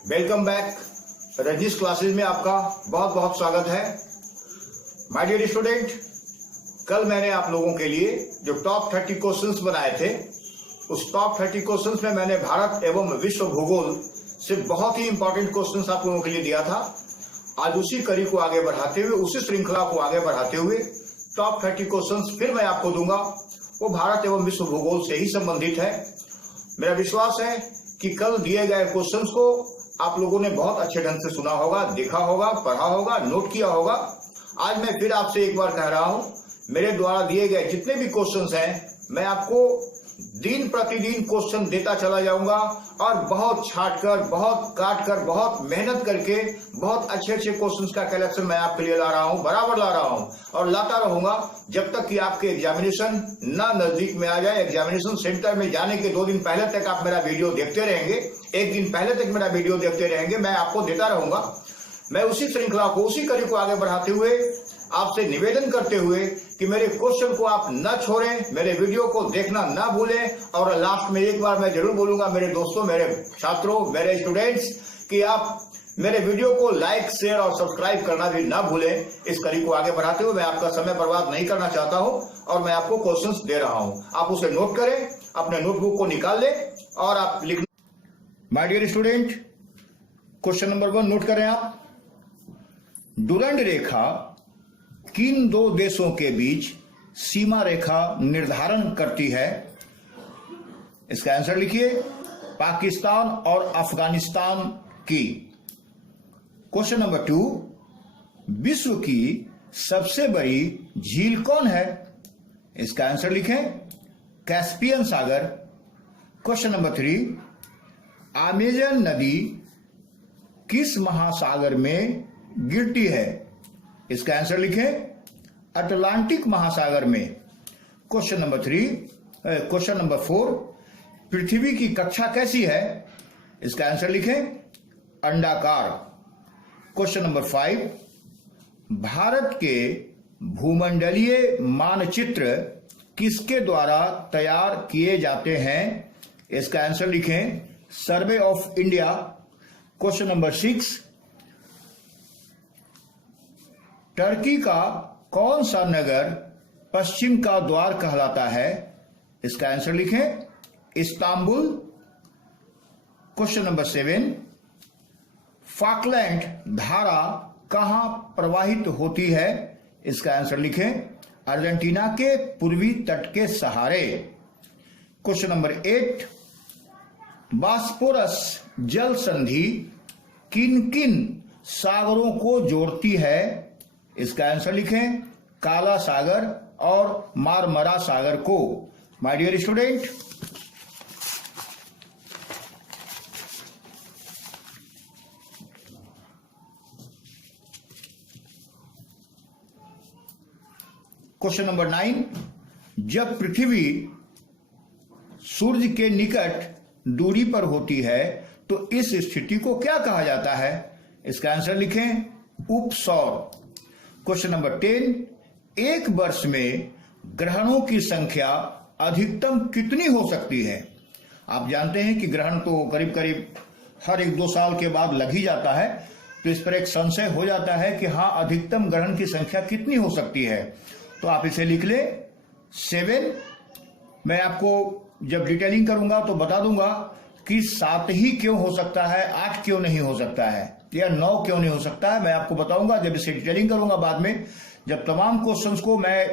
Welcome back. Rajneesh classes में आपका बहुत बहुत स्वागत है। माय डियर स्टूडेंट, कल मैंने आप लोगों के लिए जो टॉप 30 क्वेश्चंस बनाए थे, उस टॉप 30 क्वेश्चंस में मैंने भारत एवं विश्व भूगोल से बहुत ही इंपॉर्टेंट क्वेश्चंस आप लोगों के लिए दिया था। आज उसी कड़ी को आगे बढ़ाते हुए, उसी श्रृंखला को आगे बढ़ाते हुए टॉप 30 क्वेश्चंस फिर मैं आपको दूंगा। वो भारत एवं विश्व भूगोल से ही संबंधित है। मेरा विश्वास है कि कल दिए गए क्वेश्चंस को आप लोगों ने बहुत अच्छे ढंग से सुना होगा, देखा होगा, पढ़ा होगा, नोट किया होगा। आज मैं फिर आपसे एक बार कह रहा हूं, मेरे द्वारा दिए गए जितने भी क्वेश्चंस हैं, मैं आपको दिन प्रतिदिन क्वेश्चन देता चला जाऊंगा और बहुत छांटकर, बहुत काटकर, बहुत मेहनत करके बहुत अच्छे अच्छे क्वेश्चंस का कलेक्शन मैं आपके लिए ला रहा हूं, बराबर ला रहा हूं और लाता रहूंगा जब तक कि आपके एग्जामिनेशन ना नजदीक में आ जाए। एग्जामिनेशन सेंटर में जाने के 2 दिन पहले तक आप मेरा वीडियो देखते रहेंगे, 1 दिन पहले तक मेरा वीडियो देखते रहेंगे, मैं आपको देता रहूंगा। मैं उसी श्रृंखला को, उसी कड़ी को आगे बढ़ाते हुए आपसे निवेदन करते हुए कि मेरे क्वेश्चन को आप न छोड़ें, मेरे वीडियो को देखना ना भूलें। और लास्ट में एक बार मैं जरूर बोलूंगा मेरे दोस्तों, मेरे छात्रों, मेरे स्टूडेंट्स, कि आप मेरे वीडियो को लाइक, शेयर और सब्सक्राइब करना भी ना भूलें। इस कड़ी को आगे बढ़ाते हुए मैं आपका समय बर्बाद नहीं करना चाहता हूं और मैं आपको क्वेश्चंस दे रहा हूं। आप उसे नोट करें, अपने नोटबुक को निकाल लें और आप लिख। My dear student, question number 1 note करें आप। डुरंड रेखा किन 2 देशों के बीच सीमा रेखा निर्धारण करती है? इसका आंसर लिखिए, पाकिस्तान और अफगानिस्तान की। क्वेश्चन नंबर 2, विश्व की सबसे बड़ी झील कौन है? इसका आंसर लिखें, कैस्पियन सागर। क्वेश्चन नंबर 3, अमेजन नदी किस महासागर में गिरती है? इसका आंसर लिखें, अटलांटिक महासागर में। क्वेश्चन नंबर 4, पृथ्वी की कक्षा कैसी है? इसका आंसर लिखें, अंडाकार। क्वेश्चन नंबर 5, भारत के भूमंडलीय मानचित्र किसके द्वारा तैयार किए जाते हैं? इसका आंसर लिखें, survey of India. Question number 6, Turkey का कौन सा नगर पश्चिम का द्वार कहलाता है? इसका आंसर लिखें, इस्तांबुल। क्वेश्चन नंबर 7, फॉकलैंड धारा कहां प्रवाहित होती है? इसका आंसर लिखें, अर्जेंटीना के पूर्वी तट के सहारे। क्वेश्चन नंबर 8, बॉस्फोरस जल संधि किन किन सागरों को जोड़ती है? इसका आंसर लिखें, काला सागर और मारमरा सागर को। My dear student, question number 9, जब पृथ्वी सूर्य के निकट दूरी पर होती है तो इस स्थिति को क्या कहा जाता है? इसका आंसर लिखें, उपसौर। क्वेश्चन नंबर 10, एक वर्ष में ग्रहणों की संख्या अधिकतम कितनी हो सकती है? आप जानते हैं कि ग्रहण तो करीब करीब हर 1-2 साल के बाद लग ही जाता है, तो इस पर एक संशय हो जाता है कि हाँ, अधिकतम ग्रहण की संख्या कितनी हो सकती है। तो आप इसे लिख ले, 7। मैं आपको जब डिटेलिंग करूंगा तो बता दूंगा कि 7 ही क्यों हो सकता है, 8 क्यों नहीं हो सकता है, या 9 क्यों नहीं हो सकता है। मैं आपको बताऊंगा जब इसे डिटेलिंग करूंगा बाद में, जब तमाम क्वेश्चंस को मैं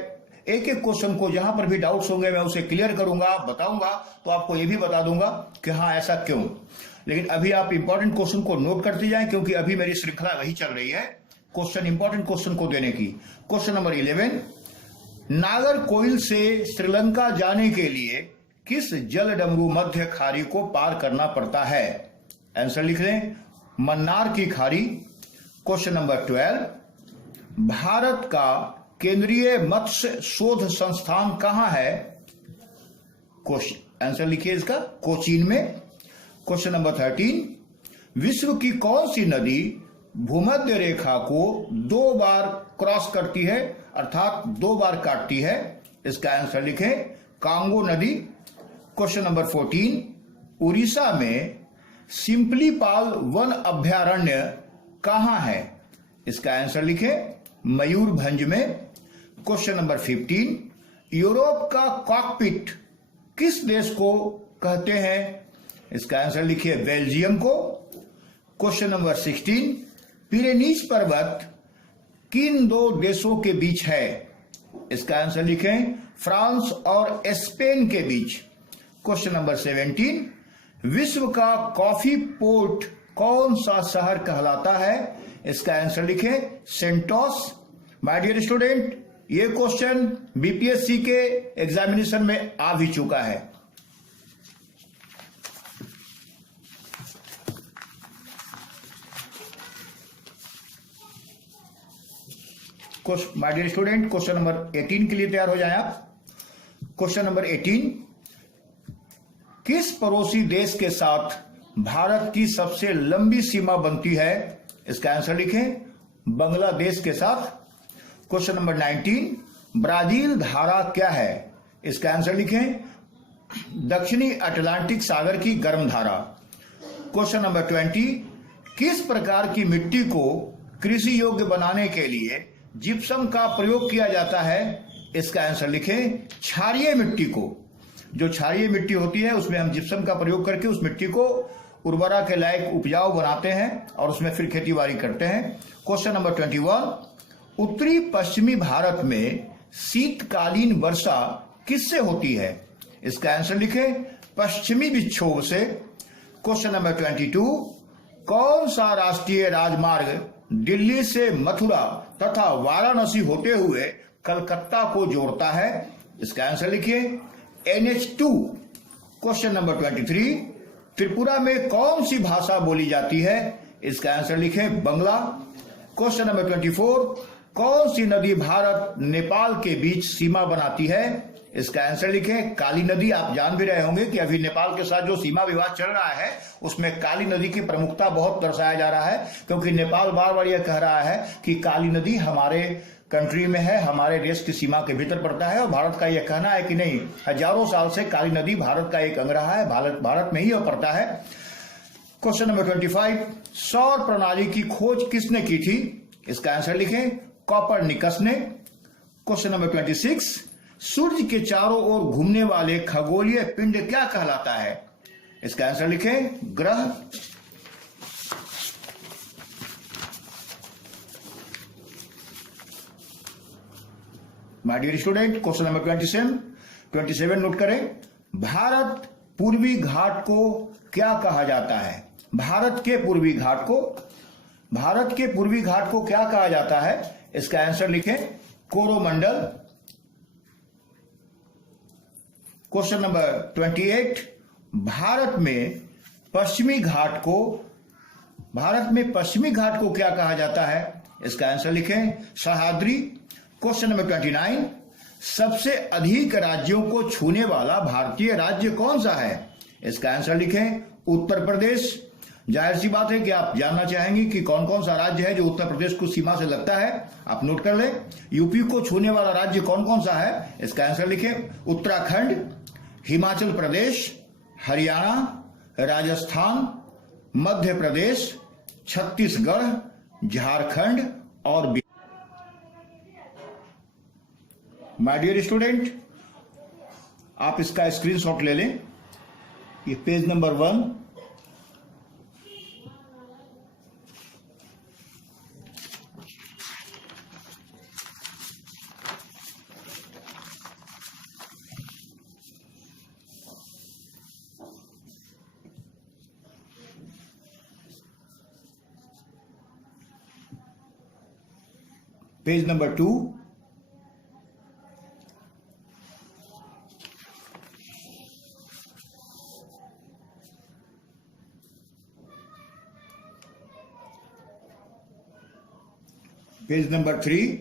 एक एक क्वेश्चन को जहां पर भी डाउट्स होंगे मैं उसे क्लियर करूंगा, बताऊंगा, तो आपको यह भी बता दूंगा कि हाँ ऐसा क्यों। लेकिन अभी आप इंपॉर्टेंट क्वेश्चन को नोट करते जाएं, क्योंकि अभी मेरी श्रृंखला वही चल रही है क्वेश्चन, इंपॉर्टेंट क्वेश्चन को देने की। क्वेश्चन नंबर 11, नागरकोइल से श्रीलंका जाने के लिए किस जल डमरू मध्य खाड़ी को पार करना पड़ता है? आंसर लिख लें, मन्नार की खाड़ी। क्वेश्चन नंबर 12, भारत का केंद्रीय मत्स्य शोध संस्थान कहां है? आंसर लिखिए इसका, कोचीन में। क्वेश्चन नंबर 13, विश्व की कौन सी नदी भूमध्य रेखा को 2 बार क्रॉस करती है, अर्थात 2 बार काटती है? इसका आंसर लिखें, कांगो नदी। क्वेश्चन नंबर 14, उड़ीसा में सिंपली पाल वन अभयारण्य कहां है? इसका आंसर लिखें मयूरभंज में। क्वेश्चन नंबर 15, यूरोप का कॉकपिट किस देश को कहते हैं? इसका आंसर लिखिए बेल्जियम को। क्वेश्चन नंबर 16, पिरेनीज पर्वत किन दो देशों के बीच है? इसका आंसर लिखें फ्रांस और स्पेन के बीच। क्वेश्चन नंबर 17, विश्व का कॉफी पोर्ट कौन सा शहर कहलाता है? इसका आंसर लिखें सेंटोस। माय डियर स्टूडेंट, ये क्वेश्चन बीपीएससी के एग्जामिनेशन में आ भी चुका है। My dear student, question number 18 के लिए तैयार हो जाएं आप। क्वेश्चन नंबर 18, किस पड़ोसी देश के साथ भारत की सबसे लंबी सीमा बनती है? इसका आंसर लिखें बांग्लादेश के साथ। क्वेश्चन नंबर 19, ब्राजील धारा क्या है? इसका आंसर लिखें दक्षिणी अटलांटिक सागर की गर्म धारा। क्वेश्चन नंबर 20, किस प्रकार की मिट्टी को कृषि योग्य बनाने के लिए जिप्सम का प्रयोग किया जाता है? इसका आंसर लिखें क्षारीय मिट्टी को। जो क्षारीय मिट्टी होती है उसमें हम जिप्सम का प्रयोग करके उस मिट्टी को उर्वरा के लायक उपजाऊ बनाते हैं और उसमें फिर खेती बाड़ी करते हैं। क्वेश्चन नंबर 21, उत्तरी पश्चिमी भारत में शीतकालीन वर्षा किससे होती है? इसका आंसर लिखें पश्चिमी विक्षोभ से। क्वेश्चन नंबर 22, कौन सा राष्ट्रीय राजमार्ग दिल्ली से मथुरा तथा वाराणसी होते हुए कलकत्ता को जोड़ता है? इसका आंसर लिखिए NH2। क्वेश्चन नंबर 23, त्रिपुरा में कौन सी भाषा बोली जाती है? इसका आंसर लिखें बंगला। क्वेश्चन नंबर 24, कौन सी नदी भारत नेपाल के बीच सीमा बनाती है? इसका आंसर लिखें काली नदी। आप जान भी रहे होंगे कि अभी नेपाल के साथ जो सीमा विवाद चल रहा है उसमें काली नदी की प्रमुखता बहुत दर्शाया जा रहा है, क्योंकि नेपाल बार बार यह कह रहा है कि काली नदी हमारे कंट्री में है, हमारे देश की सीमा के भीतर पड़ता है, और भारत का यह कहना है कि नहीं, हजारों साल से काली नदी भारत का एक अंग रहा है, भारत में ही यह पड़ता है। क्वेश्चन नंबर 25, सौर प्रणाली की खोज किसने की थी? इसका आंसर लिखें कोपरनिकस ने। क्वेश्चन नंबर 26, सूर्य के चारों ओर घूमने वाले खगोलीय पिंड क्या कहलाता है? इसका आंसर लिखें ग्रह। My dear student, question number 27 note करें। भारत पूर्वी घाट को क्या कहा जाता है? भारत के पूर्वी घाट को क्या कहा जाता है? इसका आंसर लिखें कोरोमंडल। क्वेश्चन नंबर 28, भारत में पश्चिमी घाट को क्या कहा जाता है? इसका आंसर लिखें सह्याद्री। क्वेश्चन नंबर 29, सबसे अधिक राज्यों को छूने वाला भारतीय राज्य कौन सा है? इसका आंसर लिखें उत्तर प्रदेश। जाहिर सी बात है कि आप जानना चाहेंगे कि कौन कौन सा राज्य है जो उत्तर प्रदेश को सीमा से लगता है। आप नोट कर लें, यूपी को छूने वाला राज्य कौन कौन सा है? इसका आंसर लिखें उत्तराखंड, हिमाचल प्रदेश, हरियाणा, राजस्थान, मध्य प्रदेश, छत्तीसगढ़, झारखंड और बिहार। माय डियर स्टूडेंट, आप इसका स्क्रीनशॉट ले लें। ये page number 1, page number 2, page number 3,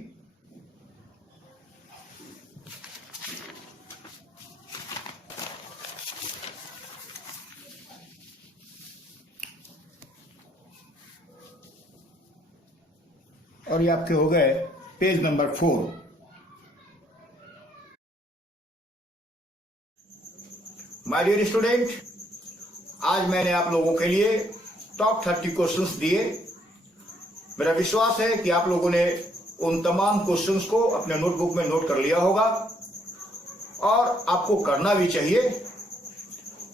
और ये आपके हो गए page number 4। My dear student, आज मैंने आप लोगों के लिए टॉप 30 क्वेश्चंस दिए। मेरा विश्वास है कि आप लोगों ने उन तमाम क्वेश्चंस को अपने नोटबुक में नोट कर लिया होगा और आपको करना भी चाहिए।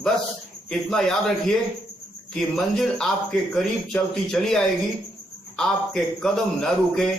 बस इतना याद रखिए कि मंजिल आपके करीब चलती चली आएगी, आपके कदम न रुके,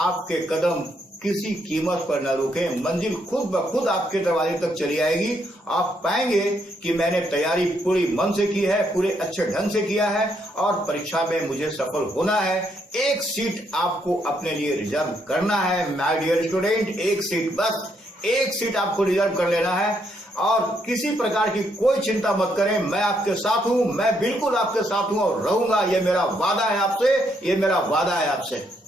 आपके कदम किसी कीमत पर न रुके, मंजिल खुद ब खुद आपके दरवाजे तक चली आएगी। आप पाएंगे कि मैंने तैयारी पूरी मन से की है, पूरे अच्छे ढंग से किया है और परीक्षा में मुझे सफल होना है। एक सीट आपको अपने लिए रिजर्व करना है माय डियर स्टूडेंट, एक सीट, बस एक सीट आपको रिजर्व कर लेना है और किसी प्रकार की कोई चिंता मत करें। मैं आपके साथ हूं, मैं बिल्कुल आपके साथ हूं और रहूंगा। ये मेरा वादा है आपसे, ये मेरा वादा है आपसे।